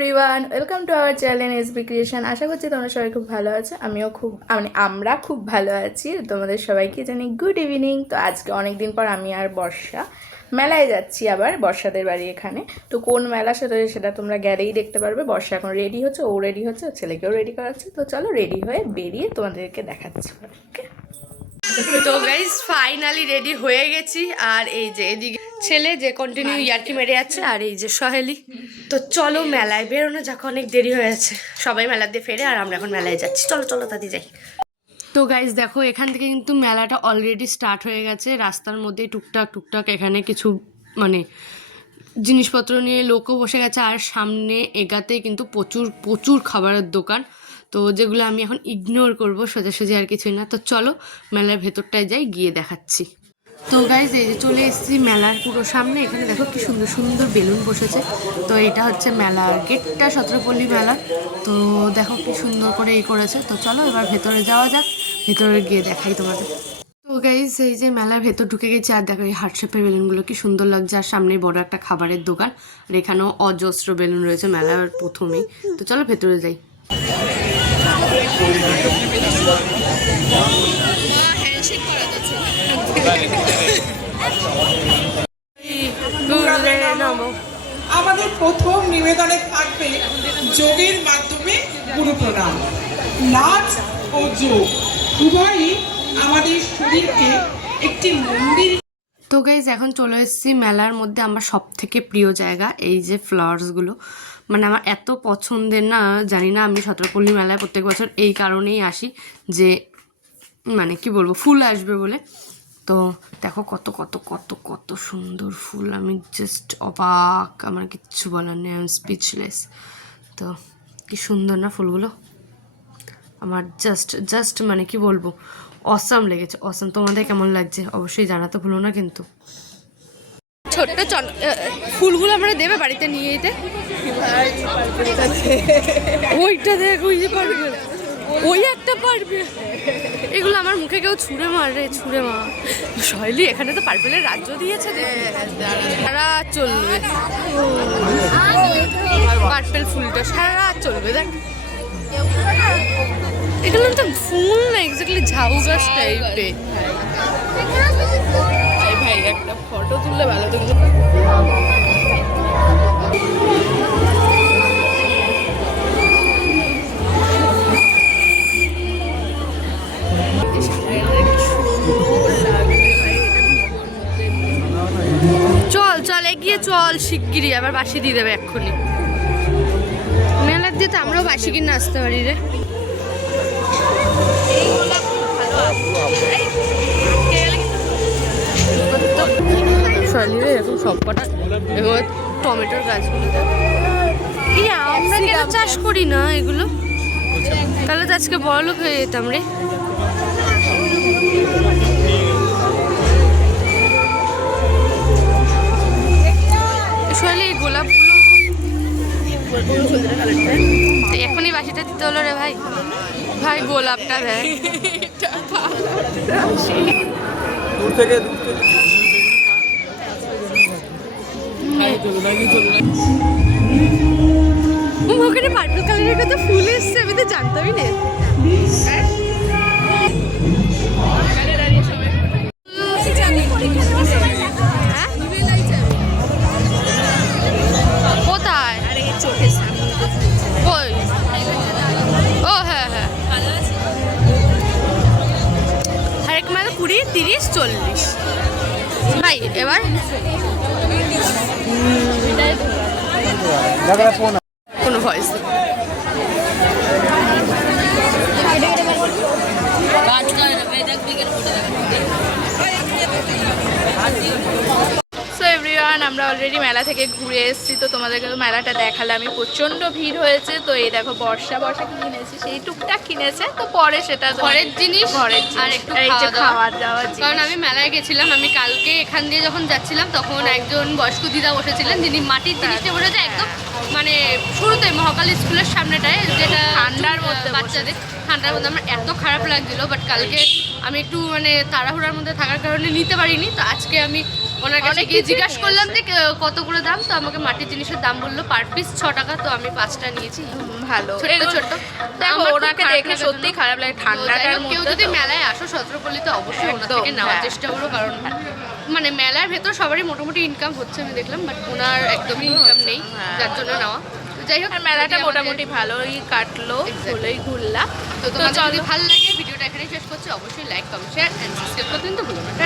Everyone, welcome to our channel SB creation. আশা করছি তোমরা সবাই খুব ভালো আছো। আমরা খুব ভালো আছি। তোমাদের সবাইকে জানি গুড ইভিনিং। তো আজকে অনেক দিন পর আমি আর বর্ষা মেলায় যাচ্ছি, আবার বর্ষাদের বাড়ি এখানে। তো কোন মেলা সেটা তোমরা গেলেই দেখতে পারবে। বর্ষা এখন রেডি হচ্ছে, ও রেডি হচ্ছে, ছেলেকেও রেডি করাচ্ছে। তো চলো রেডি হয়ে বেরিয়ে তোমাদেরকে দেখাচ্ছি। ওকে, তো গাইস ফাইনালি রেডি হয়ে গেছি। আর এই যে এদিকে ছেলে যে কন্টিনিউ ইয়ার্কি মেরে যাচ্ছে, আর এই যে সহেলি। তো চলো মেলায় বেরোনো যাক, অনেক দেরি হয়ে আছে। সবাই মেলাতে ফেরে আর আমরা এখন মেলায় যাচ্ছি। চলো চলো তাতে যাই। তো গাইস দেখো, এখান থেকে কিন্তু মেলাটা অলরেডি স্টার্ট হয়ে গেছে। রাস্তার মধ্যে টুকটাক এখানে কিছু মানে জিনিসপত্র নিয়ে লোকও বসে গেছে। আর সামনে এগাতে কিন্তু প্রচুর খাবারের দোকান, তো যেগুলো আমি এখন ইগনোর করবো, সোজাসুজি আর কিছুই না। তো চলো মেলার ভেতরটায় যাই, গিয়ে দেখাচ্ছি। তো গাইজ এই যে চলে এসেছি মেলার পুরো সামনে। এখানে দেখো কি সুন্দর সুন্দর বেলুন বসেছে। তো এটা হচ্ছে মেলার গেটটা, সতেরোপল্লী মেলার। তো দেখো কি সুন্দর করে এই করেছে। তো চলো এবার ভেতরে যাওয়া যাক, ভেতরে গিয়ে দেখাই তোমাদের। তো গাইজ এই যে মেলার ভেতর ঢুকে গেছি, আর দেখো এই হার্ট শেপের বেলুনগুলো কি সুন্দর লাগছে। আর সামনে বড় একটা খাবারের দোকান, আর এখানেও অজস্র বেলুন রয়েছে মেলার প্রথমেই। তো চলো ভেতরে যাই। আমাদের প্রথম নিবেদনে থাকবে যোগের মাধ্যমে গুরু প্রণাম। নাচ ও যোগ উভয়ই আমাদের শরীরকে একটি মন্দির। তো গাইজ এখন চলে এসেছি মেলার মধ্যে আমার সব থেকে প্রিয় জায়গা, এই যে ফ্লাওয়ার্সগুলো। মানে আমার এত পছন্দের না, জানি না, আমি সতেরোপল্লী মেলায় প্রত্যেক বছর এই কারণেই আসি যে মানে কি বলবো, ফুল আসবে বলে। তো দেখো কত কত কত কত সুন্দর ফুল, আমি জাস্ট অবাক, আমার কিচ্ছু বলার নেই, আমি স্পিচলেস। তো কি সুন্দর না ফুলগুলো, আমার জাস্ট মানে কি বলবো, অসাম লেগেছে, অসাম। তোমাদের কেমন লাগছে অবশ্যই জানাতে ভুলো না কিন্তু। ছোট্ট ফুলগুলো আমরা দেবে বাড়িতে নিয়ে যেতে। ওইটা দেখ, ওই যে পারবে, ওই একটা পারবে। এগুলো আমার মুখে কেউ ছুঁড়ে মারে, ছুঁড়ে মার। শৈলী এখানে তো পার্পেলের রাজ্য দিয়েছে, সারা চলবে পার্পেল ফুলটা, সারা চলবে। দেখ এগুলো তো ফুল না, এক্স্যাক্টলি ঝাউ গাছ টাইপের। ভাই একটা ফটো তুললে ভালো তো। চল চল এগিয়ে চল, শিগগিরই আবার বাসি দিয়ে দেবে এক্ষুনি। মেলার দিয়ে তো আমরাও বাসি কিনে আসতে পারি রে। এরকম সব কটা এবার টমেটোর গাছগুলো, আমরা কেন চাষ করি না এগুলো? তাহলে তো আজকে বড়লোক হয়ে যেতাম রে। আসলে এই গোলাপগুলো এখনই বাসিটা দিতে হলো রে ভাই। ভাই গোলাপটা দেয় ওখানে পার্পল কালারের কত ফুল এসছে, আমি তো জানতামই না। কোথায়? কই? ও হ্যাঁ হ্যাঁ, হরেক মাল 20, 30, 40। ভাই এবার কোনো ভয়েস নেই। আমরা অলরেডি মেলা থেকে ঘুরে এসেছি। তো তোমাদেরকে তো মেলাটা দেখালে, আমি প্রচন্ড ভিড় হয়েছে। তো এই দেখো বর্ষা কি কিনেছি, সেই টুকটাক কিনেছে। তো পরে সেটা ঘরের জিনিস আর একটু খাওয়া দাওয়া, কারণ আমি মেলায় গেছিলাম। আমি কালকে এখান দিয়ে যখন যাচ্ছিলাম তখন একজন বয়স্ক দিদা বসেছিলেন, যিনি মাটির জিনিসটা বসেছে একদম মানে শুরুতে মহাকালী স্কুলের সামনেটায়, যেটা ঠান্ডার মধ্যে বাচ্চাদের ঠান্ডার মধ্যে। আমার এত খারাপ লাগছিল, বাট কালকে আমি একটু মানে তাড়াহুড়ার মধ্যে থাকার কারণে নিতে পারিনি। তো আজকে আমি ওনার কাছে অনেক গিয়ে কিছুই জিজ্ঞাসা নিয়েছে। করলাম যে কত করে দাম, তো আমাকে মাটির জিনিসের দাম বললো পার পিস 6 টাকা, তো আমি 5টা নিয়েছি। ভালো ছোট্ট এগুলো- ছোট্ট। দেখো আমার খুব ওনাকে খারাপ দেখে লাগার সত্যি জন্য- খারাপ লাগে তো যাই ঠান্ডাটার হোক, কেউ মধ্যে যদি তো। মেলায় আসো সত্রপল্লীতে অবশ্যই ওনার একদম, থেকে নেওয়ার হ্যাঁ। চেষ্টা করো, কারণ মানে মেলার ভেতর সবারই মোটামুটি ইনকাম হচ্ছে আমি দেখলাম, বাট ওনার একদমই ইনকাম নেই, হ্যাঁ। যার জন্য নেওয়া। তো যাই হোক, আর মেলাটা যদি আমাদের- মোটামুটি ভালোই কাটলো, Exactly. ভালোই ঘুরলা। তো তোমাদের চলো। যদি ভালো লাগে ভিডিওটা এখানেই শেষ করছি, অবশ্যই like comment share and subscribe করতে কিন্তু ভুলো না।